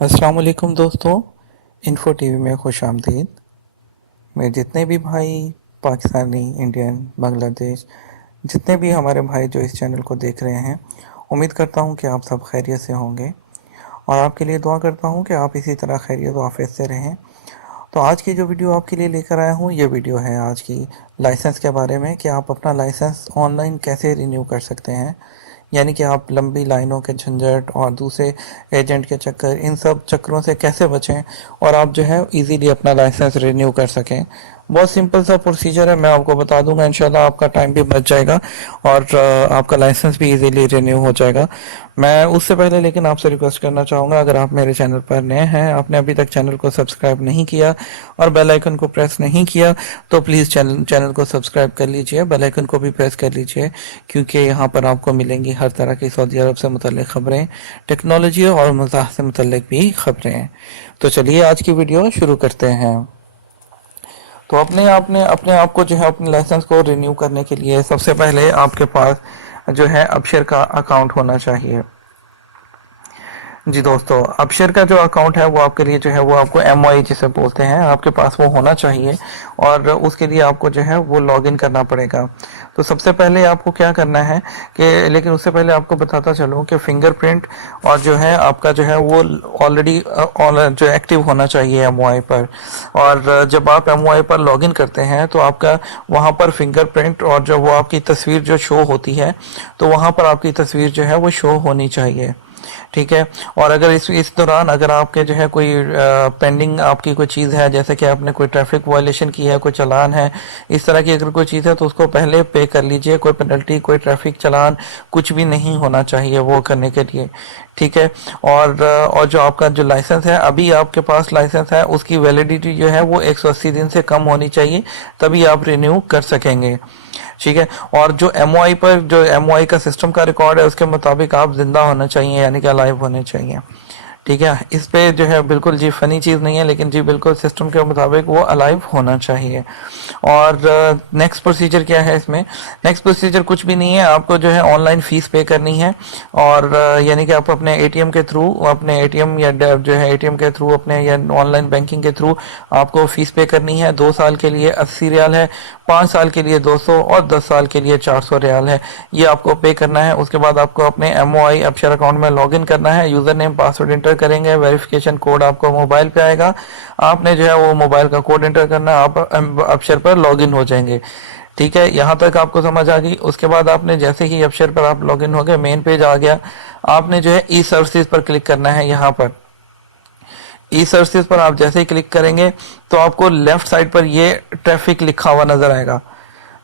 अस्सलाम वालेकुम दोस्तों। इन्फो टीवी में खुश आमदीद। मेरे जितने भी भाई पाकिस्तानी, इंडियन, बांग्लादेश, जितने भी हमारे भाई जो इस चैनल को देख रहे हैं, उम्मीद करता हूं कि आप सब खैरियत से होंगे और आपके लिए दुआ करता हूं कि आप इसी तरह खैरियत और आफियत से रहें। तो आज की जो वीडियो आपके लिए लेकर आया हूं, ये वीडियो है आज की लाइसेंस के बारे में कि आप अपना लाइसेंस ऑनलाइन कैसे रिन्यू कर सकते हैं। यानी कि आप लंबी लाइनों के झंझट और दूसरे एजेंट के चक्कर, इन सब चक्करों से कैसे बचें और आप जो है इजीली अपना लाइसेंस रिन्यू कर सकें। बहुत सिंपल सा प्रोसीजर है, मैं आपको बता दूंगा। इंशाल्लाह आपका टाइम भी बच जाएगा और आपका लाइसेंस भी इजीली रिन्यू हो जाएगा। मैं उससे पहले लेकिन आपसे रिक्वेस्ट करना चाहूँगा, अगर आप मेरे चैनल पर नए हैं, आपने अभी तक चैनल को सब्सक्राइब नहीं किया और बेल आइकन को प्रेस नहीं किया, तो प्लीज़ चैनल को सब्सक्राइब कर लीजिए, बेल आइकन को भी प्रेस कर लीजिए, क्योंकि यहाँ पर आपको मिलेंगी हर तरह की सऊदी अरब से मुतल्लिक खबरें, टेक्नोलॉजी और मज़ाह से मुतल्लिक भी खबरें। तो चलिए आज की वीडियो शुरू करते हैं। तो अपने आप को जो है अपने लाइसेंस को रिन्यू करने के लिए सबसे पहले आपके पास जो है अपशेर का अकाउंट होना चाहिए। जी दोस्तों, अपशेर का जो अकाउंट है वो आपके लिए जो है वो आपको MOI जिसे बोलते हैं, आपके पास वो होना चाहिए और उसके लिए आपको जो है वो लॉगिन करना पड़ेगा। तो सबसे पहले आपको क्या करना है कि, लेकिन उससे पहले आपको बताता चलूँ कि फिंगरप्रिंट और जो है आपका जो है वो ऑलरेडी जो एक्टिव होना चाहिए MOI पर। और जब आप MOI पर लॉगिन करते हैं तो आपका वहाँ पर फिंगरप्रिंट और जो वो आपकी तस्वीर जो शो होती है, तो वहाँ पर आपकी तस्वीर जो है वो शो होनी चाहिए। ठीक है। और अगर इस दौरान अगर आपके जो है कोई पेंडिंग आपकी कोई चीज़ है, जैसे कि आपने कोई ट्रैफिक वायलेशन की है, कोई चालान है, इस तरह की अगर कोई चीज़ है तो उसको पहले पे कर लीजिए। कोई पेनल्टी, कोई ट्रैफिक चालान कुछ भी नहीं होना चाहिए वो करने के लिए। ठीक है। और जो आपका जो लाइसेंस है, अभी आपके पास लाइसेंस है, उसकी वैलिडिटी जो है वो 180 दिन से कम होनी चाहिए, तभी आप रिन्यू कर सकेंगे। ठीक है। और जो MOI पर जो MOI का सिस्टम का रिकॉर्ड है, उसके मुताबिक आप जिंदा होना चाहिए, यानी कि लाइव होने चाहिए। ठीक है। इस पे जो है बिल्कुल जी फनी चीज़ नहीं है, लेकिन जी बिल्कुल सिस्टम के मुताबिक वो अलाइव होना चाहिए। और नेक्स्ट प्रोसीजर क्या है इसमें? नेक्स्ट प्रोसीजर कुछ भी नहीं है, आपको जो है ऑनलाइन फीस पे करनी है। और यानी कि आप अपने ATM के थ्रू, अपने ATM या जो है ATM के थ्रू अपने या ऑनलाइन बैंकिंग के थ्रू आपको फीस पे करनी है। 2 साल के लिए 80 रियाल है, 5 साल के लिए 200 और 10 साल के लिए 400 रियाल है। ये आपको पे करना है। उसके बाद आपको अपने MOI अपशेर अकाउंट में लॉगिन करना है, यूजर नेम पासवर्ड एंटर करेंगे, वेरिफिकेशन कोड आपको मोबाइल पे आएगा, आपने जो है वो मोबाइल का कोड एंटर करना, आप अपशेर पर लॉगिन हो जाएंगे। ठीक है। यहाँ तक आपको समझ आ गई। उसके बाद आपने जैसे ही अपशेर पर आप लॉगिन हो गए, मेन पेज आ गया, आपने जो है ई सर्विसेज पर क्लिक करना है। यहाँ पर ई सर्विसेज पर आप जैसे ही क्लिक करेंगे तो आपको लेफ्ट साइड पर ये ट्रैफिक लिखा हुआ नजर आएगा।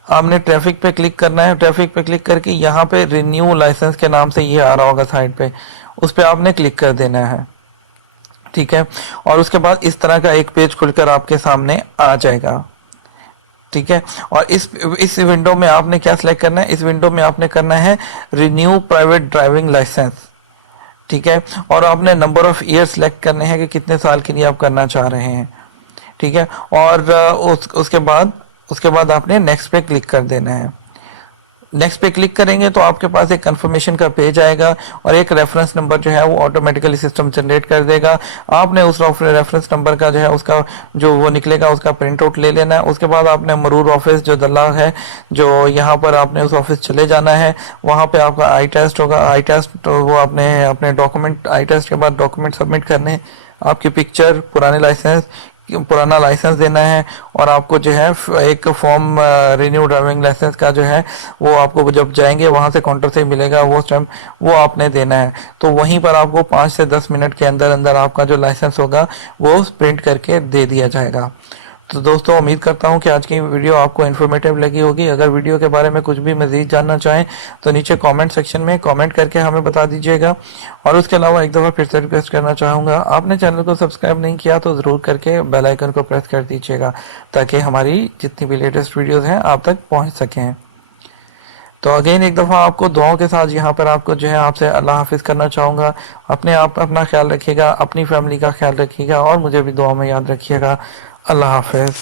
आपने ट्रैफिक पे क्लिक करना है। ट्रैफिक पे क्लिक करके यहाँ पे रिन्यू लाइसेंस के नाम से ये आ रहा होगा साइड पे, उस पे आपने क्लिक कर देना है। ठीक है। और उसके बाद इस तरह का एक पेज खुलकर आपके सामने आ जाएगा। ठीक है। और इस विंडो में आपने क्या सिलेक्ट करना है? इस विंडो में आपने करना है रिन्यू प्राइवेट ड्राइविंग लाइसेंस। ठीक है। और आपने नंबर ऑफ ईयर सिलेक्ट करने हैं कि कितने साल के लिए आप करना चाह रहे हैं। ठीक है। और उसके बाद आपने नेक्स्ट पे क्लिक कर देना है। नेक्स्ट पे क्लिक करेंगे तो आपके पास एक कंफर्मेशन का पेज आएगा और एक रेफरेंस नंबर जो है वो ऑटोमेटिकली सिस्टम जनरेट कर देगा। आपने उस रेफरेंस नंबर का जो है उसका जो वो निकलेगा उसका प्रिंट आउट ले लेना है। उसके बाद आपने मरूर ऑफिस जो दल्ला है, जो यहाँ पर आपने उस ऑफिस चले जाना है। वहाँ पे आपका आई टेस्ट होगा। आई टेस्ट वो आपने अपने डॉक्यूमेंट, आई टेस्ट के बाद डॉक्यूमेंट सबमिट करने, आपकी पिक्चर, पुराना लाइसेंस देना है और आपको जो है एक फॉर्म रिन्यू ड्राइविंग लाइसेंस का जो है वो आपको जब जाएंगे वहां से काउंटर से मिलेगा, वो टाइम वो आपने देना है। तो वहीं पर आपको 5 से 10 मिनट के अंदर अंदर आपका जो लाइसेंस होगा वो प्रिंट करके दे दिया जाएगा। तो दोस्तों, उम्मीद करता हूँ कि आज की वीडियो आपको इन्फॉर्मेटिव लगी होगी। अगर वीडियो के बारे में कुछ भी मजीद जानना चाहें तो नीचे कमेंट सेक्शन में कमेंट करके हमें बता दीजिएगा। और उसके अलावा एक दफ़ा फिर से रिक्वेस्ट करना चाहूँगा, आपने चैनल को सब्सक्राइब नहीं किया तो ज़रूर करके बेल आइकन को प्रेस कर दीजिएगा, ताकि हमारी जितनी भी लेटेस्ट वीडियोज़ हैं आप तक पहुँच सकें। तो अगेन एक दफ़ा आपको दुआओं के साथ यहाँ पर आपको जो है आपसे अल्लाह हाफिज़ करना चाहूँगा। अपना ख्याल रखिएगा, अपनी फैमिली का ख्याल रखिएगा और मुझे भी दुआ में याद रखिएगा। अल्लाह हाफिज़।